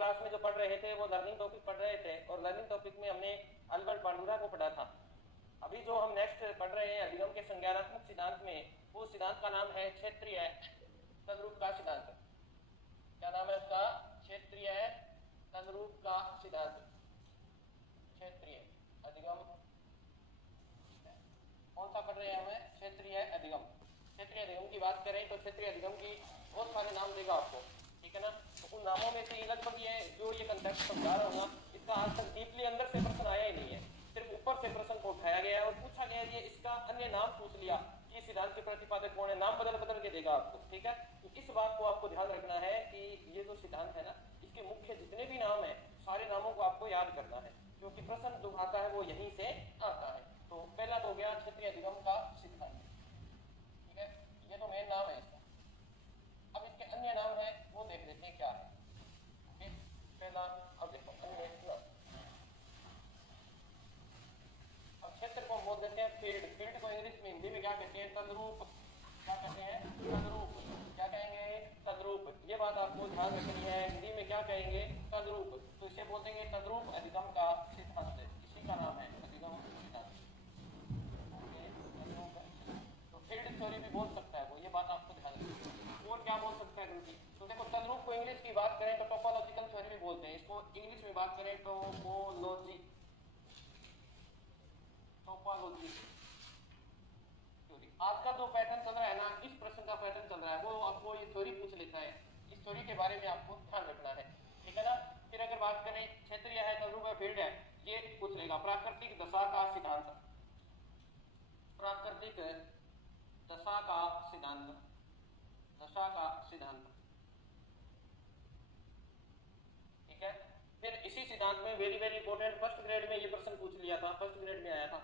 Class में जो पढ़ रहे थे वो लर्निंग टॉपिक पढ़ रहे थे और लर्निंग टॉपिक में हमने अल्बर्ट बांडुरा को पढ़ा था। अभी जो हम नेक्स्ट पढ़ रहे हैं अधिगम के संज्ञानात्मक सिद्धांत में, वो सिद्धांत का नाम है क्षेत्रीय तद्रूप का सिद्धांत। क्या नाम है उसका? क्षेत्रीय तद्रूप का सिद्धांत। क्षेत्रीय अधिगम कौन सा पढ़ रहे हैं हमें? क्षेत्रीय अधिगम। क्षेत्रीय अधिगम की बात करें तो क्षेत्रीय अधिगम की बहुत सारे नाम देगा आपको, ठीक है ना। तो उन नामों में से लगभग ये जो ये कंसेप्ट समझा रहा हूँ, इसका आज तक डीपली अंदर से प्रश्न आया ही नहीं है, सिर्फ ऊपर से प्रश्न को उठाया गया और पूछा गया, ये इसका अन्य नाम पूछ लिया कि सिद्धांत के प्रतिपादक कौन है, नाम बदल बदल के देगा आपको, ठीक है। तो इस बात को आपको ध्यान रखना है कि ये जो सिद्धांत है ना, इसके मुख्य जितने भी नाम है सारे नामों को आपको याद करना है, क्योंकि प्रश्न जो आता है वो यहीं से आता है। तो पहला तो हो गया क्षेत्रीय अधिगम का सिद्धांत, ठीक है, ये तो मेन नाम है इसका। अब इसके अन्य नाम है वो देख लेते हैं क्या है। पहला अब देखो अन्य नाम, अब क्षेत्र को बोल देते हैं फील्ड। फील्ड को इंग्लिश में हिंदी में क्या कहते हैं? तद्रूप। क्या कहते हैं? तद्रूप। क्या कहेंगे? तद्रूप। ये बात आपको ध्यान रखनी है, हिंदी में क्या कहेंगे? तद्रूप। तो इसे बोल देंगे तद्रूप अधिगम का सिद्धांत, इसी का नाम है अधिगम सिद्धांत। तो फील्ड थ्योरी भी बोल सकता है वो, ये बात आपको ध्यान रखनी। और क्या बोल सकता है क्योंकि तो देखो तद्रूप को इंग्लिश की बात करें तो टोपोलॉजिकल थ्योरी भी बोलते हैं इसको, इंग्लिश में बात करें तो टोपोलॉजी, टोपोलॉजी थ्योरी। आजकल जो पैटर्न चल रहा है ना, इस प्रश्न का पैटर्न चल रहा है, वो आपको ये थ्योरी पूछ लेता है, इस थ्योरी के बारे में आपको ध्यान रखना है, ठीक है ना। फिर अगर बात करें क्षेत्रीय है, तद्रूप है, फील्ड है, ये पूछ लेगा प्राकृतिक दशा का सिद्धांत। प्राकृतिक दशा का सिद्धांत, दशा का सिद्धांत, ठीक है। फिर इसी सिद्धांत में very very important, first grade में ये प्रश्न पूछ लिया था, फर्स्ट ग्रेड में आया था,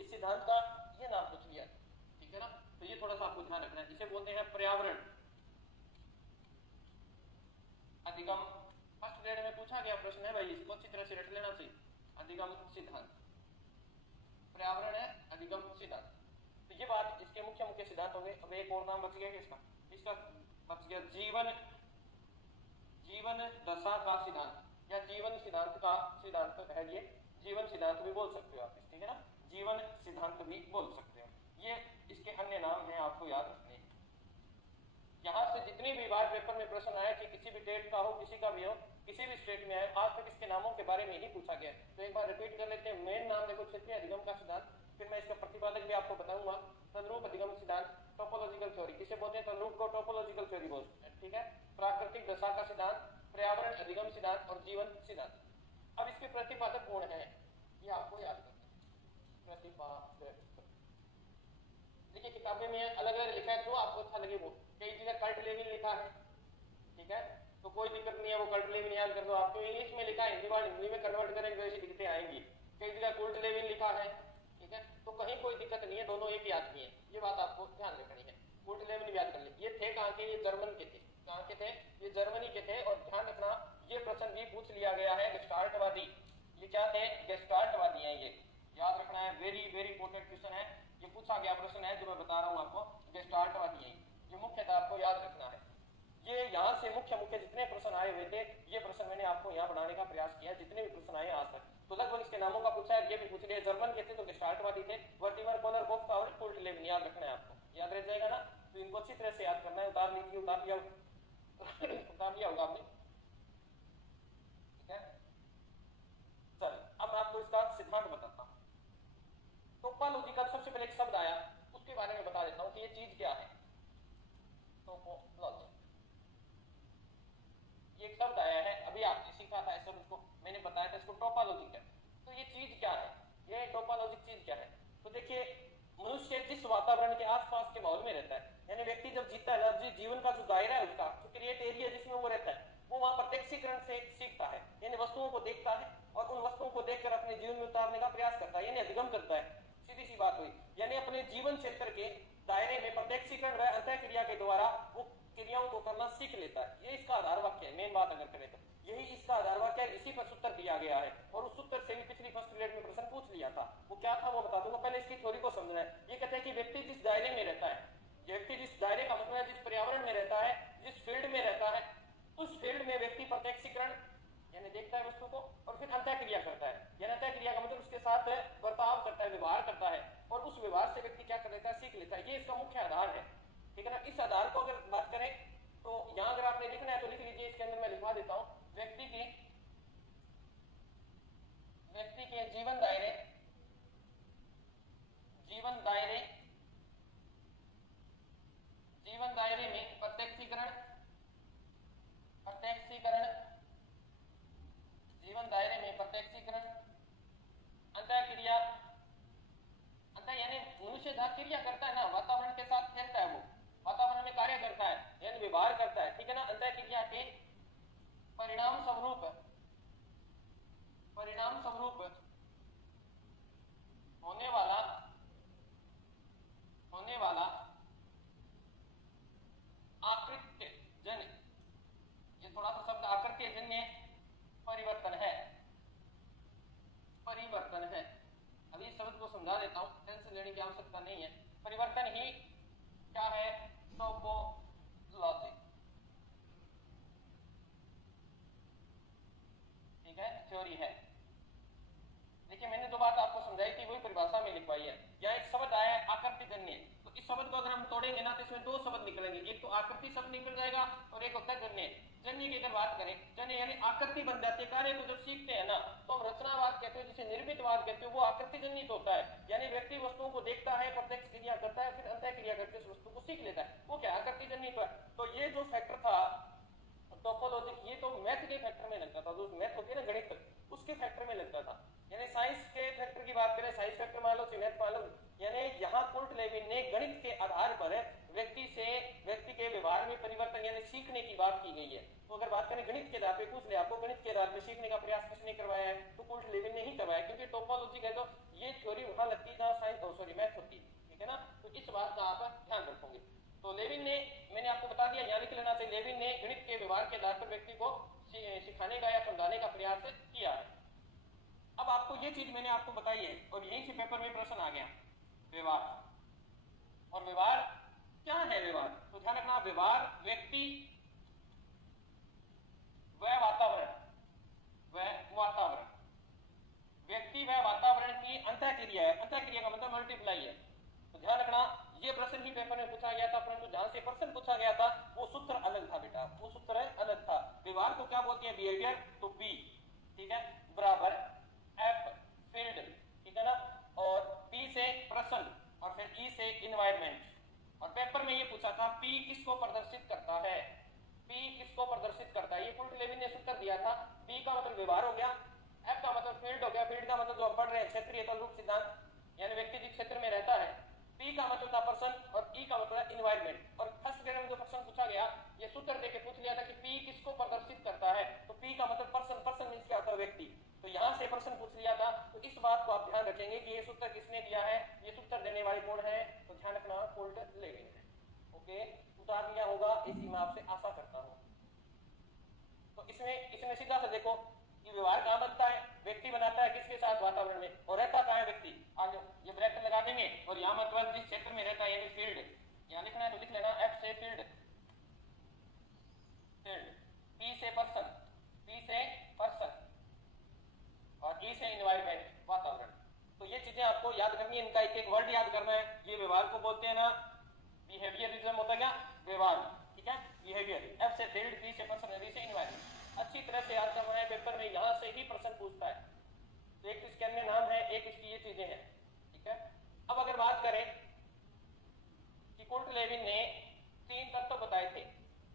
इस सिद्धांत का ये नाम पूछ लिया, ठीक है ना। तो ये थोड़ा सा आपको ध्यान रखना है, इसे बोलते हैं पर्यावरण अधिगम। फर्स्ट ग्रेड में पूछा गया प्रश्न है भाई, इसको अच्छी तरह से रट लेना चाहिए। अधिगम सिद्धांत, पर्यावरण है अधिगम सिद्धांत। तो ये बात इसके मुख्य मुख्य सिद्धांत हो गए। अब एक और नाम बच गया इसका, इसका बच गया जीवन, जीवन दशा का सिद्धांत या जीवन सिद्धांत का सिद्धांत है ये, जीवन सिद्धांत भी बोल सकते हो आप, ठीक है ना, जीवन सिद्धांत भी बोल सकते हो। ये इसके अन्य नाम हैं, आपको याद रखने। यहाँ से जितनी भी बार पेपर में प्रश्न आया कि किसी भी टेट का हो, किसी का भी हो, किसी भी स्टेट में आए, आज तक इसके नामों के बारे में ही पूछा गया। तो एक बार रिपीट कर लेते हैं। मेन नाम देखो क्षेत्रीय अधिगम का सिद्धांत, फिर मैं इसका प्रतिपादक भी आपको बताऊंगा, तद्रूप अधिगम सिद्धांत, टोपोलॉजिकल थ्योरी, किसे बोलते हैं? तद्रूप को टोपोलॉजिकल थ्योरी बोलते हैं, ठीक है। प्राकृतिक दशा का सिद्धांत, पर्यावरण अधिगम सिद्धांत और जीवन सिद्धांत। अब इसके प्रतिपादक कौन है ये आपको याद करना है। प्रतिपादक देखिए किताबें में अलग अलग लिखा है, जो आपको अच्छा लगे वो। कई जगह कर्ट लेविन लिखा है, ठीक है, तो कोई दिक्कत नहीं है, वो कर्ट लेविन याद कर दो। आपको इंग्लिश में लिखा है, हिंदी बार हिंदी में कन्वर्ट करेंगे तो ऐसी दिक्कतें आएंगी। कई जगह कुल्ट लेविन लिखा है, ठीक है, तो कहीं कोई दिक्कत नहीं है, दोनों एक ही आदमी है, ये बात आपको ध्यान रखनी है। कुल्ट लेविन याद कर ले। ये थे कहाँ के? ये जर्मन के थे। कहाँ के थे? ये जर्मनी के थे। और ध्यान रखना ये प्रश्न भी पूछ लिया गया है, गेस्टाल्टवादी। ये क्या थे? गेस्टाल्टवादी हैं ये, याद रखना है, वेरी वेरी इंपॉर्टेंट क्वेश्चन है, ये पूछा गया प्रश्न है जो मैं बता रहा हूँ आपको, गेस्टाल्टवादी है ये, मुख्यतः आपको याद रखना है। ये यहाँ से मुख्य मुख्य जितने प्रश्न आए हुए थे, ये प्रश्न मैंने आपको यहाँ बनाने का प्रयास किया, जितने भी प्रश्न आए आज तक, तो लगभग इसके नामों का पूछा है। ये भी पूछ लिया, जर्मन के थे तो गेस्टाल्टवादी थे, वर्टिमर, कोनरकोफ और कुल्ट लेविन, याद रखना है आपको, याद रह जाएगा ना। तो इनको अच्छी तरह से याद करना है, उतार लीजिए, उतार लिया उतार लिया होगा आपने, ठीक है। चल अब मैं आपको इसका सिद्धांत बताता हूँ। टोपोलॉजिकल, सबसे पहले एक शब्द आया, उसके बारे में बता देता हूँ कि ये चीज क्या है। टोपोलॉजी, ये एक शब्द आया है, अभी आपने सीखा था ऐसा, उसको मैंने बताया था, इसको टोपोलॉजी क्या है। तो ये चीज क्या है, ये टोपोलॉजिक चीज क्या है? तो देखिए, मनुष्य जिस वातावरण के आसपास के माहौल में रहता है, यानी व्यक्ति जब जीता है, जीवन का जो दायरा है उसका, जो क्रिएट एरिया जिसमें वो रहता है, वो वहां प्रत्यक्षीकरण से सीखता है, यानी वस्तुओं को देखता है और उन वस्तुओं को देखकर अपने जीवन में उतारने का प्रयास करता है, यानी अधिगम करता है। सीधी सी बात हुई, यानी अपने जीवन क्षेत्र के दायरे में प्रत्यक्षीकरण व अंतःक्रिया के द्वारा वो क्रियाओं को करना सीख लेता है। ये इसका आधार वाक्य है, मेन बात अगर करें तो यही इसका आधार वाक्य है, इसी पर सूत्र दिया गया है। और उस सूत्र से भी पिछली फर्स्ट ग्रेड में प्रश्न पूछ लिया था, वो क्या था वो बता दूंगा, पहले इसकी थ्योरी को समझना है। ये कहते हैं कि व्यक्ति जिस दायरे में रहता है, व्यक्ति जिस दायरे का मतलब है जिस पर्यावरण में रहता है, जिस फील्ड में रहता है, उस फील्ड में व्यक्ति प्रत्यक्षीकरण यानी देखता है वस्तु को और फिर अंतः क्रिया करता है, यानी अंतः क्रिया का मतलब उसके साथ बर्ताव करता है, व्यवहार करता है और उस व्यवहार से व्यक्ति क्या कर लेता है, सीख लेता है। ये इसका मुख्य आधार है, ठीक है ना। इस आधार को अगर बात करें तो यहां अगर आपने लिखना है तो लिख लीजिए, इसके अंदर मैं लिखवा देता हूं, व्यक्ति के जीवन दायरे में प्रत्यक्षीकरण जीवन दायरे में प्रत्यक्षीकरण अंतः क्रिया, अंतः यानी मनुष्य जहां क्रिया करता है ना, वातावरण के साथ खेलता है, वो वातावरण में कार्य करता है यानी व्यवहार करता है, ठीक है ना। अंतः क्रिया के परिणाम स्वरूप होने वाला आकृत्य जन्य, ये थोड़ा सा शब्द आकृत्य जन्य परिवर्तन है। अभी इस शब्द को समझा देता हूं, टेंशन लेने की आवश्यकता नहीं है। परिवर्तन ही क्या है, टोपोलॉजी, ठीक है, थ्योरी है। देखिए मैंने जो बात आपको समझाई थी वही परिभाषा में लिखवाई है। यहाँ एक शब्द आया है आकृति जन्य, तो इस शब्द को अगर हम तोड़ेंगे ना तो इसमें दो शब्द निकलेंगे, एक तो आकृति शब्द निकल जाएगा और एक होता है जन्य। जन्य की अगर बात करें, जन्य यानी आकृति बन जाती है, कार्य को जब सीखते हैं ना तो हम रचनावाद कहते हैं, जिसे निर्मितवाद कहते हैं, वो आकृति जन्य होता है। यानी व्यक्ति वस्तुओं को देखता है, प्रत्यक्ष क्रिया करता है, फिर अंतः क्रिया करके उस वस्तु को सीख लेता है, वो क्या आकृति जन्य है। तो ये जो फैक्टर था टोपोलॉजी, ये तो मैथ के फैक्टर में लगता था, जो मैथ होती है ना गणित, उसके फैक्टर में लगता था। यानी साइंस के फैक्टर की बात करें, साइंस फैक्टर मान लो, मैथ मान लो, यानी यहाँ कुर्ट लेविन ने गणित के आधार पर व्यक्ति के व्यवहार में परिवर्तन यानी सीखने की बात की गई है। तो अगर बात करें गणित के आधार पे, पूछ ले आपको गणित के आधार पे सीखने का प्रयास किसने करवाया है, तो कुर्ट लेविन ने ही करवाया, क्योंकि टोपोलॉजी कह दो ये थ्योरी वहां लगती है जहां साइंस मैथ होती है, ठीक है ना। तो इस बात का आप ध्यान रखोगे। तो लेविन ने, मैंने आपको बता दिया, यहाँ लिख लेना चाहिए, लेविन ने गणित के व्यवहार के आधार पर व्यक्ति को सिखाने का या समझाने का प्रयास किया है। अब आपको ये चीज मैंने आपको बताई है और यहीं से पेपर में प्रश्न आ गया, व्यवहार। और व्यवहार क्या है? व्यवहार तो ध्यान रखना, व्यवहार व्यक्ति व वातावरण व्यक्ति व वातावरण की अंतः क्रिया है। अंतः क्रिया का मतलब मल्टीप्लाई है। तो ध्यान रखना, ये प्रश्न भी पेपर में पूछा गया था, परंतु जहां से प्रश्न पूछा गया था वो सूत्र अलग था बेटा, वो सूत्र अलग था। व्यवहार को क्या बोलते हैं? बिहेवियर, तो बी, ठीक है, बराबर एफ फील्ड, ठीक है ना, और पी से प्रश्न और फिर ई से इन्वायरमेंट। और पेपर में ये पूछा था पी किसको प्रदर्शित करता है, पी किसको प्रदर्शित करता है, ये कुर्ट लेविन ने सूत्र दिया था। पी का मतलब व्यवहार हो गया, एफ का मतलब फील्ड हो गया, फील्ड का मतलब जो हम पढ़ रहे हैं क्षेत्रीय तलरूप सिद्धांत, यानी व्यक्ति जिस क्षेत्र में रहता है। पी का मतलब था पर्सन और ई का मतलब इन्वायरमेंट। और फर्स्ट ग्रेड में जो प्रश्न पूछा गया, ये सूत्र देके पूछ लिया था कि पी किसको प्रदर्शित करता है, तो पी का मतलब पर्सन, पर्सन मींस क्या होता है? व्यक्ति। तो यहां से प्रश्न पूछ लिया था, तो इस बात को आप ध्यान रखेंगे कि ये सूत्र किसने दिया है, ये सूत्र देने वाले कौन है, तो ध्यान रखना कुर्ट लेविन है। ओके, उतार लिया होगा इसी में, आपसे आशा करता हूं। तो इसमें सीधा सा देखो कि व्यवहार कहां बनता है, व्यक्ति बनाता है किसके साथ? वातावरण में। और रहता कहां है व्यक्ति? आगे ये ब्रैकेट लगा देंगे और यहां मतलब जिस क्षेत्र में रहता है यानी फील्ड, यहां लिखना है तो लिख लेना एफ से फील्ड, पी से पर्सन, और ई से इन्वायरमेंट, वातावरण। तो ये चीजें आपको याद करनी है, इनका एक एक वर्ड याद करना है। ये व्यवहार को बोलते हैं ना, बिहेवियरिज्म होता है क्या? व्यवहार, ठीक है, बिहेवियर। एफ से फील्ड, पी से पर्सन, ई से इन्वायरमेंट। अच्छी तरह से याद करना है, पेपर में यहां से ही प्रश्न पूछता है। तो एक इसके अन्य नाम है, एक इसकी ये चीजें हैं, ठीक है। अब अगर बात करें कि कुर्ट लेविन ने 3 तत्व बताए थे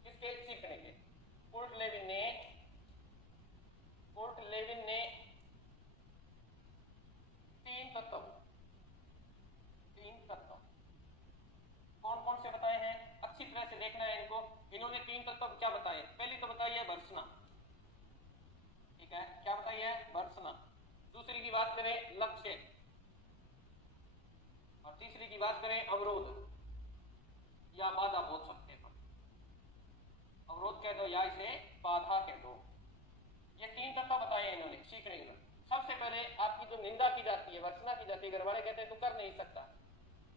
किसके सीखने के, कुर्ट लेविन ने 3 तत्व कौन कौन से बताए हैं? अच्छी तरह से देखना है इनको। इन्होंने 3 तत्व क्या बताए? पहली तो बताई है भर्सना, ठीक है, क्या बताई है? भर्सना। दूसरी की बात करें लक्ष्य, और तीसरी की बात करें अवरोध या बाधा, बोल सकते हैं, अवरोध कह दो या इसे बाधा कह दो। ये 3 तत्व बताए हैं इन्होंने सीखने के लिए। सबसे पहले आपकी जो निंदा की जाती है, भर्सना की जाती है, घर वाले कहते हैं तू कर नहीं सकता।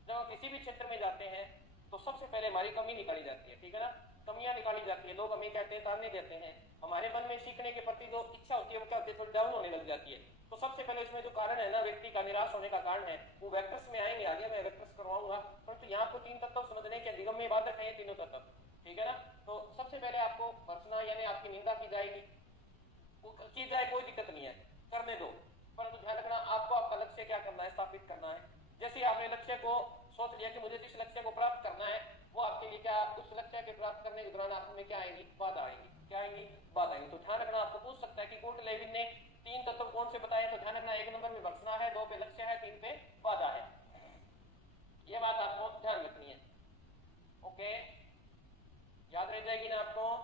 जब हम किसी भी क्षेत्र में जाते हैं तो सबसे पहले हमारी कमी निकाली जाती है, ठीक है ना। कमियां निकाली जाती है, लोग हमें कहते हैं, ताने देते हैं, हमारे मन में सीखने के प्रति जो इच्छा होती है वो क्या होती है, थोड़ी डाउन होने लग जाती है। तो सबसे पहले इसमें जो कारण है ना व्यक्ति का निराश होने का कारण है वो वेक्टर्स में आएंगे, आगे मैं वेक्टर्स करवाऊंगा, परंतु यहाँ आपको तीन तत्व समझने के अधिगम में बाधक है तीनों तत्व, ठीक है ना। तो सबसे पहले आपको भर्सना यानी आपकी निंदा की जाएगी, की जाए कोई दिक्कत नहीं है, करने दो, परंतु ध्यान रखना आपको आपका लक्ष्य क्या करना है, स्थापित करना है। जैसे आपने लक्ष्य को सोच लिया कि मुझे जिस लक्ष्य को प्राप्त करना है वो आपके लिए क्या, उस लक्ष्य के प्राप्त करने के दौरान आप में क्या आएंगी, बाधा आएंगी, क्या आएंगी, बाधा आएंगी। तो ध्यान रखना आपको पूछ सकता है कि कुर्ट लेविन ने तीन तत्व कौन से बताए, तो ध्यान रखना एक नंबर में भर्सना है, दो पे लक्ष्य है, तीन पे बाधा है, ये बात आपको ध्यान रखनी है। ओके, याद रह जाएगी ना आपको,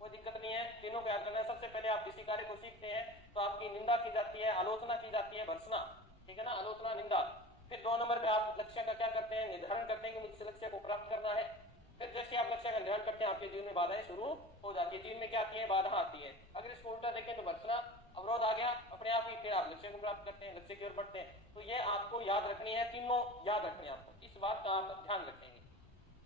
कोई दिक्कत नहीं है, तीनों को याद करना है। सबसे पहले आप किसी कार्य को सीखते हैं तो आपकी निंदा की जाती है, आलोचना की जाती है, भर्सना, ठीक है ना, आलोचना निंदा। फिर दो नंबर पे आप लक्ष्य का क्या करते हैं, निर्धारण करते हैं कि मुझे इस लक्ष्य को प्राप्त करना है। फिर जैसे आप लक्ष्य का निर्धारण करते हैं आपके जीवन में बाधाएं शुरू हो जाती है। जीवन में क्या आती है, बाधा आती है। अगर इसको उल्टा देखें तो भर्सना, अवरोध आ गया अपने आप ही, फिर आप लक्ष्य को प्राप्त करते हैं, लक्ष्य की ओर बढ़ते हैं। तो ये आपको याद रखनी है, तीनों याद रखनी है आपको, इस बात का आप ध्यान रखेंगे।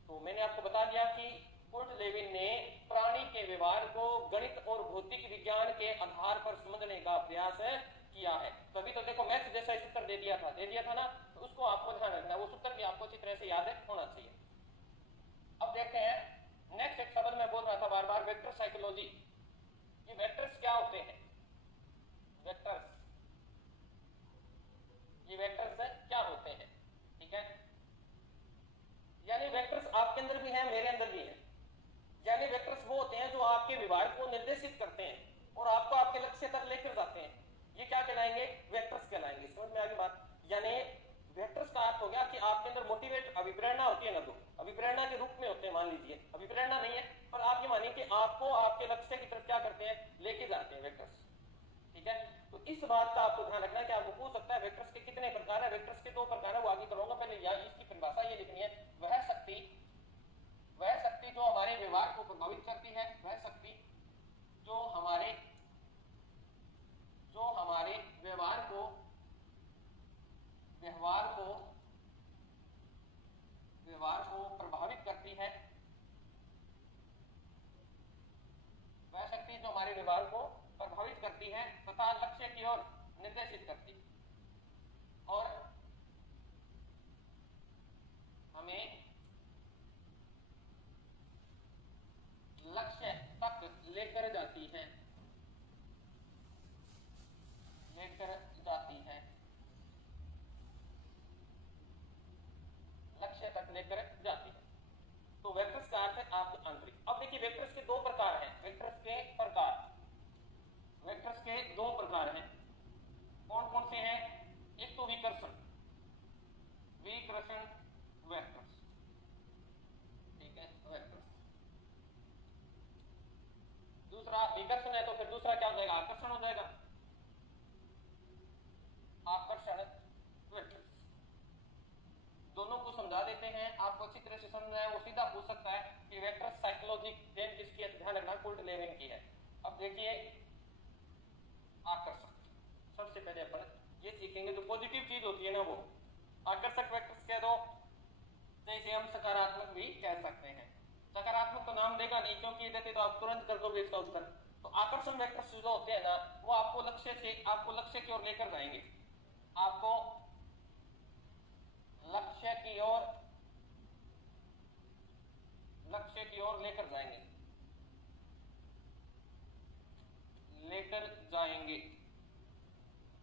तो मैंने आपको बता दिया कि कुर्ट लेविन ने प्राणी के व्यवहार को गणित और भौतिक विज्ञान के आधार पर समझने का प्रयास किया है। तभी तो देखो मैथ जैसा सूत्र दे दिया था ना, तो उसको आपको ध्यान रखना है, वो सूत्र भी आपको अच्छी तरह से याद होना चाहिए। अब देखते हैं नेक्स्ट एक शब्द मैं बोल रहा था बार बार, वेक्टर साइकोलॉजी। ये वेक्टर्स क्या होते हैं, वेक्टर्स, ये वेक्टर्स क्या होते हैं, ठीक है। यानी वेक्टर्स आपके अंदर भी हैं, मेरे अंदर भी हैं। यानी वेक्टर्स वो होते हैं जो आपके व्यवहार को निर्देशित करते हैं और आपको आपके लक्ष्य तक लेकर जाते हैं। ये क्या कहलाएंगे, वेक्टर्स कहलाएंगे। समझ में आ गई बात। यानी वेक्टर्स का अर्थ हो गया कि आपके अंदर मोटिवेट, अभिप्रेरणा होती है ना, तो अभिप्रेरणा के रूप में होते हैं। मान लीजिए अभिप्रेरणा नहीं है, पर आप ये मानिए कि आपको आपके लक्ष्य की तरफ क्या करते हैं, लेके जाते हैं वेक्टर्स, ठीक है। तो इस बात का आपको ध्यान रखना है कि आपको पूछ सकता है वेक्टर्स के कितने प्रकार है। वेक्टर्स के दो प्रकार है, वो आगे करूंगा। पहले इसकी परिभाषा ये लिखनी है, वह शक्ति जो हमारे व्यवहार को प्रभावित करती है, वह शक्ति जो हमारे व्यवहार को प्रभावित करती है, वह शक्ति जो हमारे व्यवहार को प्रभावित करती है तथा लक्ष्य की ओर निर्देशित करती है और हमें लक्ष्य तक लेकर जाती है, लक्ष्य तक लेकर जाती है। तो वेक्टर्स का अर्थ है आपके आंतरिक। अब देखिए वेक्टर्स के दो प्रकार हैं, वेक्टर्स के दो प्रकार हैं। कौन कौन से हैं, एक तो विकर्षण वेक्टर्स, ठीक है, वेक्टर्स। दूसरा विकर्षण है तो फिर दूसरा क्या हो जाएगा, आकर्षण हो जाएगा, आकर्षण वेक्टर्स। दोनों को समझा देते हैं, आपको अच्छी तरह से समझना है। वो सीधा पूछ सकता है कि वेक्टर साइकोलॉजी देन किसकी है, ध्यान रखना कुर्ट लेविन की है। अब देखिए आकर्षक, सबसे पहले अपन ये सीखेंगे जो पॉजिटिव चीज होती है ना, वो आकर्षक वेक्टर्स कह दो, जैसे हम सकारात्मक भी कह सकते हैं। सकारात्मक तो नाम देगा नहीं, क्योंकि ये देते तो आप तुरंत कर दोगे इसका उत्तर। तो आकर्षण वेक्टर्स जो होते हैं ना, वो आपको लक्ष्य की ओर लेकर जाएंगे, आपको लक्ष्य की ओर लेकर जाएंगे।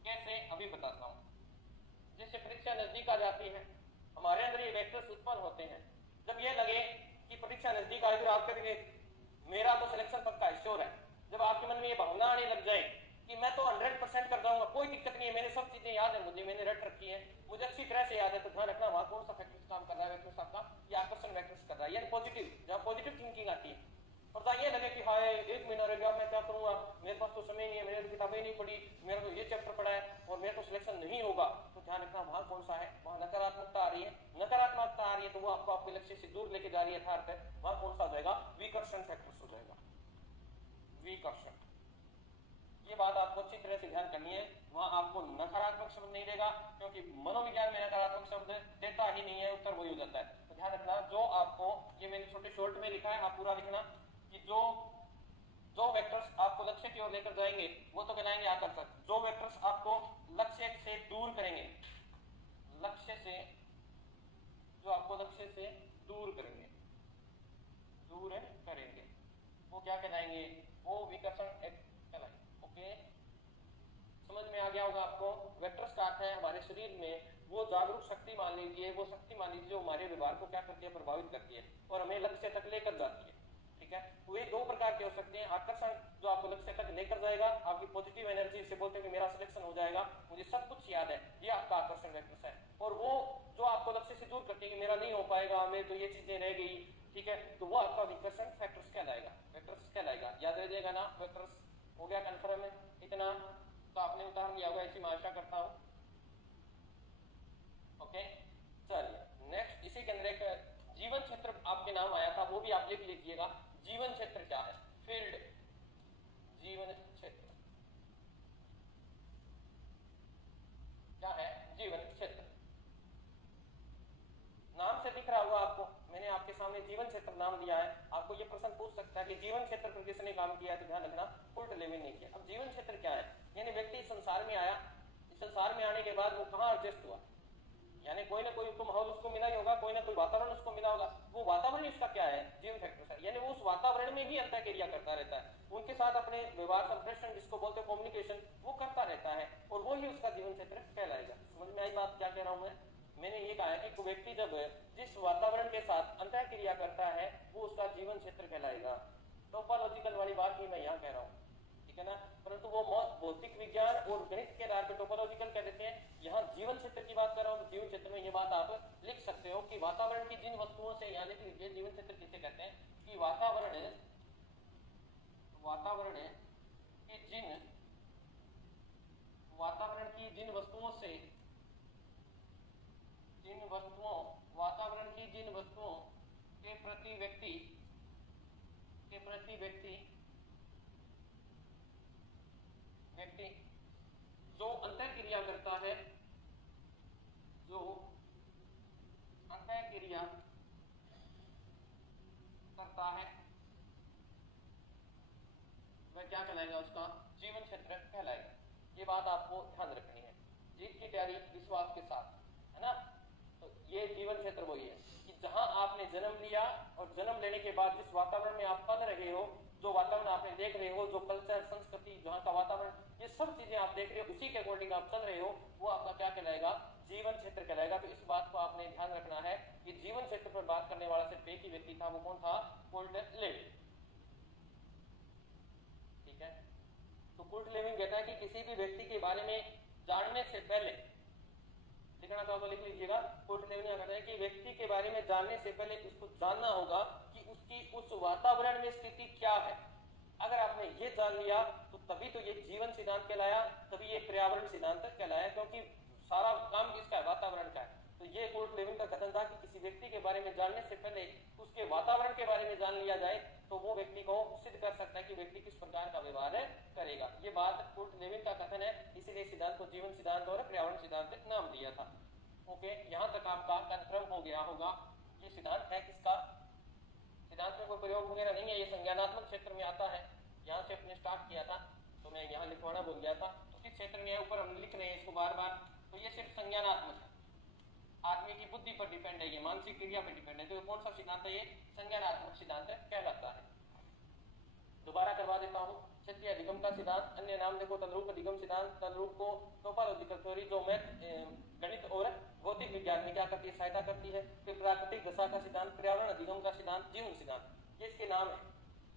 कैसे, अभी बताता हूं। जैसे परीक्षा नजदीक आ जाती है, हमारे अंदर ये वेक्टर्स उत्पन्न होते हैं। जब ये लगे कि परीक्षा नजदीक आएगी, आप करेंगे मेरा तो सिलेक्शन पक्का श्योर है, जब आपके मन में ये भावना आने लग जाए कि मैं तो 100% कर जाऊंगा, कोई दिक्कत नहीं है, मैंने सब चीजें याद है, मैंने रट रखी है, मुझे अच्छी तरह से याद है, तो ध्यान रखना वहां कौन सा फैक्टर्स काम कर रहा है, वेक्टर्स आपका ये आकर्षण वेक्टर्स कर रहा है, यानी पॉजिटिव, जहां पॉजिटिव थिंकिंग आती है। और जहां ये लगे कि हाय 1 महीना रह गया, मैं क्या करूंगा, मेरे पास तो समय नहीं है, मैंने तो किताबें नहीं पढ़ी, मेरा तो ये चैप्टर पढ़ा है और मेरा तो सिलेक्शन नहीं होगा, तो ध्यान रखना वहां कौन सा है, वहां नकारात्मकता आ रही है। नकारात्मकता आ रही है तो वो आपको आपके लक्ष्य से दूर लेके जा रही है, यथार्थ है, वहां कौन सा हो जाएगा, विकर्षण फैक्टर्स हो जाएगा, विकर्षण। ये बात आपको अच्छी तरह से ध्यान करनी है। वहां आपको नकारात्मक शब्द नहीं देगा, क्योंकि मनोविज्ञान में नकारात्मक शब्द देता ही नहीं है, उत्तर वही हो जाता है। तो ध्यान रखना, जो आपको, ये मैंने छोटे शॉर्ट में लिखा है, आप पूरा लिखना कि जो वेक्टर्स आपको लक्ष्य की ओर लेकर जाएंगे वो तो कहलाएंगे आकर्षक। जो वेक्टर्स आपको लक्ष्य से दूर करेंगे, लक्ष्य से, जो आपको लक्ष्य से दूर करेंगे वो क्या कहलाएंगे, वो विकर्षण कहलाएंगे। ओके, समझ में आ गया होगा आपको। वेक्टर्स का अर्थ है हमारे शरीर में वो जागरूक शक्ति मान लीजिए, वो शक्ति मान लीजिए जो हमारे व्यवहार को क्या करती है, प्रभावित करती है और हमें लक्ष्य तक लेकर जाती है। ठीक है, वे दो प्रकार के हो सकते हैं। आकर्षण जो आपको लक्ष्य तक लेकर जाएगा, आपकी पॉजिटिव एनर्जी, से बोलते हैं कि मेरा सिलेक्शन हो जाएगा, मुझे सब कुछ याद है, ये आपका आकर्षण वेक्टर्स है। और वो जो आपको लक्ष्य से दूर करती है कि मेरा नहीं हो पाएगा, मेरे तो ये चीजें रह गई, ठीक है, तो वो आपका विकर्षण फैक्टर्स कहलाएगा, वेक्टर्स कहलाएगा। याद रह जाएगा ना, वेक्टर्स हो गया कंफर्म है इतना, तो आपने उतार लिया होगा ऐसी मैं आशा करता हूं। ओके, चलिए नेक्स्ट, इसी के अंदर एक जीवन क्षेत्र आपके नाम आया था, वो भी आप लिख लीजिएगा। जीवन क्षेत्र क्या है, फील्ड, जीवन क्षेत्र क्या है, जीवन क्षेत्र। नाम से दिख रहा होगा आपको, मैंने आपके सामने जीवन क्षेत्र नाम दिया है। आपको ये प्रश्न पूछ सकता है कि जीवन क्षेत्र पर किसने काम किया है, तो ध्यान रखना कुर्ट लेविन ने किया। अब जीवन क्षेत्र क्या है, यानी व्यक्ति इस संसार में आया, इस संसार में आने के बाद वो कहाँ एडजस्ट हुआ, यानी कोई ना कोई माहौल उसको मिला ही होगा, कोई ना कोई वातावरण उसको मिला होगा। वो वातावरण उसका क्या है, जीवन फैक्टर है, यानी वो उस वातावरण में ही अंतःक्रिया करता रहता है, उनके साथ अपने व्यवहार संप्रेषण, जिसको बोलते हैं कम्युनिकेशन, वो करता रहता है और वो ही उसका जीवन क्षेत्र कहलाएगा। समझ में आई बात क्या कह रहा हूं मैंने ये कहा है कि व्यक्ति जब जिस वातावरण के साथ अंतःक्रिया करता है वो उसका जीवन क्षेत्र कहलाएगा। टोपोलॉजिकल वाली बात ही मैं यहाँ कह रहा हूँ, ठीक है ना, परंतु वो भौतिक विज्ञान और गणित के आधार पर टोपोलॉजिकल कह देते हैं। यहाँ जीवन क्षेत्र की बात कर रहा हूँ, तो जीवन क्षेत्र में ये बात आप लिख सकते हो कि वातावरण की जिन वस्तुओं से, यहाँ लिख लीजिए जीवन क्षेत्र किसे कहते हैं, कि वातावरण की जिन वस्तुओं से, वातावरण की जिन वस्तुओं के प्रति व्यक्ति जो अंतःक्रिया करता है, वह क्या कहलाएगा, उसका जीवन क्षेत्र कहलाएगा। ये बात आपको ध्यान रखनी है, जीत की तैयारी विश्वास के साथ, है ना। तो ये जीवन क्षेत्र वही है कि जहां आपने जन्म लिया और जन्म लेने के बाद जिस वातावरण में आप पल रहे हो, जो वातावरण आपने देख रहे हो, जो कल्चर, संस्कृति, जहाँ का वातावरण, ये सब चीजें आप देख रहे हो, उसी के अकॉर्डिंग आप चल रहे हो, वो आपका क्या कहलाएगा, जीवन क्षेत्र कहलाएगा। तो इस बात को आपने ध्यान रखना है कि जीवन क्षेत्र पर बात करने वाला सिर्फ एक ही व्यक्ति था, वो कौन था, कुर्ट लेविन। ठीक है, तो कुर्ट लेविन कहता है कि किसी भी व्यक्ति के बारे में जानने से पहले, लिखना चाहो तो लिख लीजिएगा, कुर्ट लेविन कहता है कि व्यक्ति के बारे में जानने से पहले उसको जानना होगा कि उसकी उस वातावरण में स्थिति क्या है। अगर आपने ये जान लिया तो तभी तो ये जीवन सिद्धांत कहलाया, तभी ये पर्यावरण सिद्धांत कहलाया, क्योंकि सारा काम किसका है, वातावरण का है। तो ये कुर्ट लेविन का कथन था कि किसी व्यक्ति के बारे में जानने से पहले उसके वातावरण के बारे में जान लिया जाए तो वो व्यक्ति को सिद्ध कर सकता है कि व्यक्ति किस प्रकार का व्यवहार करेगा। ये बात कुर्ट लेविन का कथन है, इसीलिए सिद्धांत को जीवन सिद्धांत और पर्यावरण सिद्धांत नाम दिया था। ओके, यहाँ तक आपका कंफर्म हो गया होगा। ये सिद्धांत है किसका, सिद्धांत में कोई प्रयोग वगैरह नहीं है, ये संज्ञानात्मक क्षेत्र में आता है। यहाँ से अपने स्टार्ट किया था तो मैं यहाँ लिखवाना भूल गया था, तो किस क्षेत्र में ऊपर हम लिख रहे हैं इसको बार बार, तो ये सिर्फ संज्ञानात्मक है, आदमी की बुद्धि पर डिपेंड है, ये मानसिक क्रिया पर डिपेंड है। तो कौन सा सिद्धांत है, ये संज्ञानात्मक सिद्धांत कहलाता है। दोबारा करवा देता हूँ, क्षेत्रीय अधिगम का सिद्धांत, अन्य नाम देखो तद्रूप अधिगम सिद्धांत। तद्रूप को टोपोलॉजिकल थ्योरी, जो मैथ, गणित और भौतिक विज्ञान में क्या करती है, सहायता करती है। फिर प्राकृतिक दशा का सिद्धांत, पर्यावरण अधिगम का सिद्धांत, जीवन सिद्धांत, ये इसके नाम है।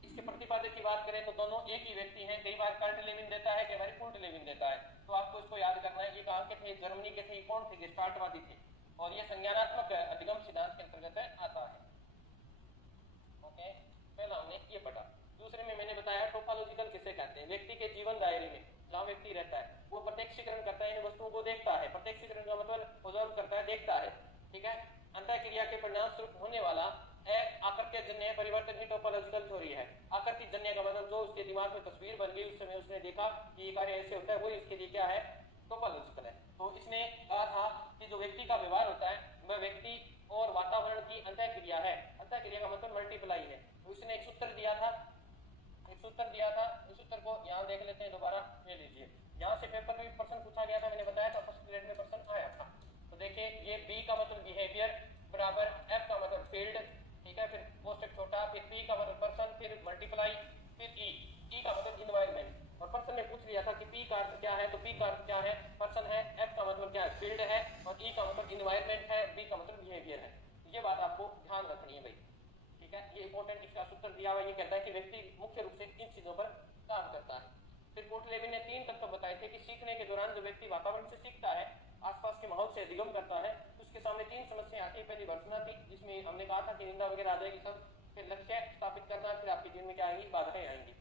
इसके प्रतिपादक की बात करें तो दोनों एक ही व्यक्ति हैं। कई बार कर्ट लेविन देता है, कई बार कुर्ट लेविन देता है, तो आपको इसको याद करना है। ये कहाँ के थे, जर्मनी के थे, कौन थे, स्टार्टवादी थे, और ये संज्ञानात्मक अधिगम सिद्धांत के अंतर्गत आता है। ओके, पहला हमने ये पढ़ा। दूसरे में मैंने बताया टोपोलॉजिकल किसे कहते हैं, व्यक्ति के जीवन दायरे में जहाँ व्यक्ति रहता है वो प्रत्यक्षीकरण करता है, इन वस्तुओं को देखता है। प्रत्यक्षीकरण का मतलब ऑब्जर्व करता है, देखता है, ठीक है। अंतःक्रिया के परिणाम स्वरूप होने वाला आकृत्य जन्य परिवर्तन ही टोपोलॉजिकल थ्योरी है। आकृति जन्य का मतलब जो उसके दिमाग में तस्वीर बन गई, उस समय उसने देखा कि ये कार्य ऐसे होता है, वही उसके लिए क्या है, टोपोलॉजिकल है। तो इसने कहा था कि जो व्यक्ति का व्यवहार होता है वह व्यक्ति और वातावरण की अंतःक्रिया है। अंतःक्रिया का मतलब मल्टीप्लाई है। उसने एक सूत्र दिया था, उस सूत्र को यहाँ देख लेते हैं दोबारा। ये लीजिए, यहाँ से पेपर में प्रश्न पूछा गया था, मैंने बताया था फर्स्ट ग्रेड में प्रश्न आया था। तो देखिए ये बी का मतलब बिहेवियर बराबर एफ का मतलब फील्ड, ठीक है, फिर कोष्टक छोटा, फिर पी का मतलब पर्सन, फिर मल्टीप्लाई, फिर ई का मतलब इन्वायरमेंट। और पर्सन में पूछ लिया था कि पी का अर्थ क्या है, तो पी का अर्थ क्या है, पर्सन है, एफ का मतलब क्या है, फील्ड है, और ई का मतलब इन्वायरमेंट है, बी का मतलब बिहेवियर है। ये बात आपको ध्यान रखनी है भाई, ठीक है। ये इंपॉर्टेंट इसका सूत्र दिया हुआ, ये कहता है कि व्यक्ति मुख्य रूप से इन चीजों पर काम करता है। फिर कोटलेविन ने 3 तत्व बताए थे कि सीखने के दौरान जो व्यक्ति वातावरण से सीखता है, आसपास के माहौल से अधिगम करता है, उसके सामने 3 समस्याएं आती है। पहली वर्षना थी, जिसमें हमने कहा था कि निंदा वगैरह आ जाएगी सब। फिर लक्ष्य स्थापित करना, फिर आपके जीवन में क्या आएंगी, बाधाएं आएंगी।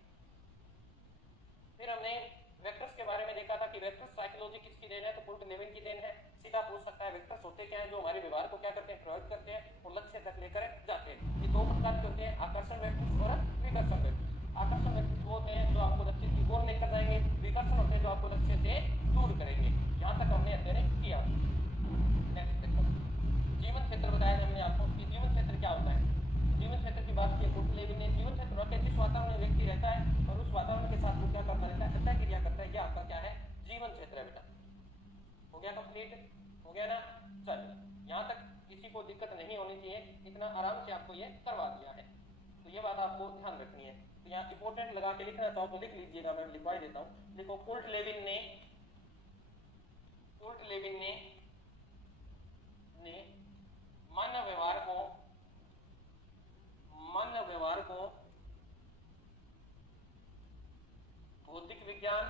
फिर हमने वेक्टर्स के बारे में देखा था कि वेक्टर्स साइकोलॉजी किसकी देन है, तो कोटलेविन की देन है। सीधा पूछ सकता है वेक्टर्स होते क्या हैं, जो हमारे व्यवहार को क्या करते हैं, प्रभावित करते हैं और लक्ष्य तक लेकर जाते हैं। ये 2 प्रकार के होते हैं, आकर्षण वेक्टर्स और विकर्षण वेक्टर्स। आकर्षण वेक्टर्स वो होते हैं जो आपको लक्ष्य की ओर लेकर जाएंगे, विकर्षण होते हैं जो आपको लक्ष्य से दूर करेंगे। यहाँ तक हमने अध्ययन किया। नेक्स्ट देखो, जीवन क्षेत्र बताया हमने आपको कि जीवन क्षेत्र क्या होता है। जीवन क्षेत्र की बात की कोटलेविन ने, जीवन क्षेत्र होता है जिस वातावरण में व्यक्ति रहता है और उस वातावरण के साथ वो क्या करता रहता है, अंतःक्रिया करता है। ये आपका क्या है, जीवन क्षेत्र है बेटा। हो गया कंप्लीट, हो गया ना। चलिए, यहाँ तक किसी को दिक्कत नहीं होनी चाहिए, इतना आराम से आपको ये करवा दिया है, तो ये बात आपको ध्यान रखनी है। तो यहाँ इंपोर्टेंट लगा के लिखना चाहो तो लिख लीजिएगा, मैं लिखवा देता हूँ। देखो, कोटलेविन ने मानव व्यवहार को भौतिक विज्ञान